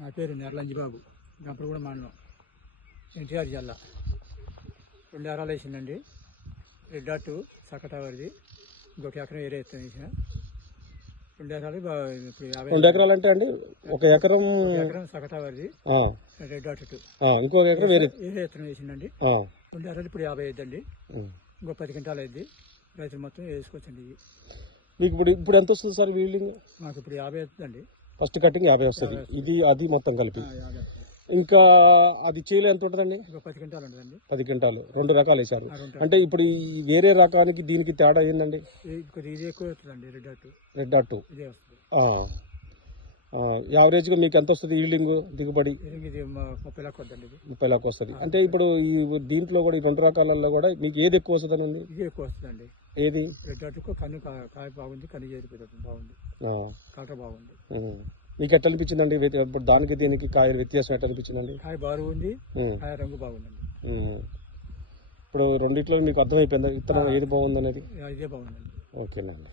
నా పేరు నెర్లంజిబాబు, గంపలగూడ మండలం, ఎన్టీఆర్ జిల్లా. 2 ఎకరాలు వేసిందండి. రెడ్ డాట్ సకటావరిది, ఇంకొక ఎకరం ఏరే ఎత్తున వేసిన. 2 ఎకరాలు ఇప్పుడు 2 ఎకరాలు అంటే అండి, 1 ఎకరం సకటావరిది రెడ్ డాట్, ఇంకొక ఎకరం వేరే ఎత్తున వేసిందండి. 2 ఎకరాలు ఇప్పుడు 50 అయ్యిద్దండి. ఇంకో 10 క్వింటాలు అయింది. రైతులు మొత్తం వేసుకోవచ్చండి. మీకు ఇప్పుడు ఎంత వస్తుంది సార్ వీల్డింగ్? మాకు ఇప్పుడు 50 అవుతుందండి. ఫస్ట్ కటింగ్ 50 వస్తుంది, ఇది అది మొత్తం కలిపి. ఇంకా అది చేలు ఎంత ఉంటుందండి? 10 క్వింటాలు ఉంటుందండి. 10 క్వింటాలు. 2 రకాలు వేశారు అంటే ఇప్పుడు ఈ వేరే రకానికి దీనికి తేడా ఏంటండి? ఇది ఎక్కువ వస్తుందండి. రెడ్ డాట్ ఇదే వస్తుంది. యావరేజ్గా మీకు ఎంత వస్తుంది ఈల్డింగ్, దిగుబడి? ఇది 30 లాక్ వద్దండి. 30 లాక్ వస్తుంది. అంటే ఇప్పుడు ఈ దీంట్లో కూడా ఈ 2 రకాలలో కూడా మీకు ఏది ఎక్కువ వస్తుంది అని? ఇది ఎక్కువ వస్తుందండి. ఏది? రెడ్ డాట్కు కాయ బాగుంది, కన్ను చేరిపోతుంది బాగుంది, కలర్ బాగుంది. మీకు ఎట్లా అనిపించిందండి ఇప్పుడు దానికి దీనికి కాయ వ్యత్యాసం ఎట్లా అనిపించిందండి? కాయ బాగుంది, కాయ రంగు బాగుందండి. ఇప్పుడు రెండిట్లో మీకు అర్థమైపోయిందా విత్తనం ఏది బాగుంది అనేది? ఇదే బాగుందండి. ఓకేనండి.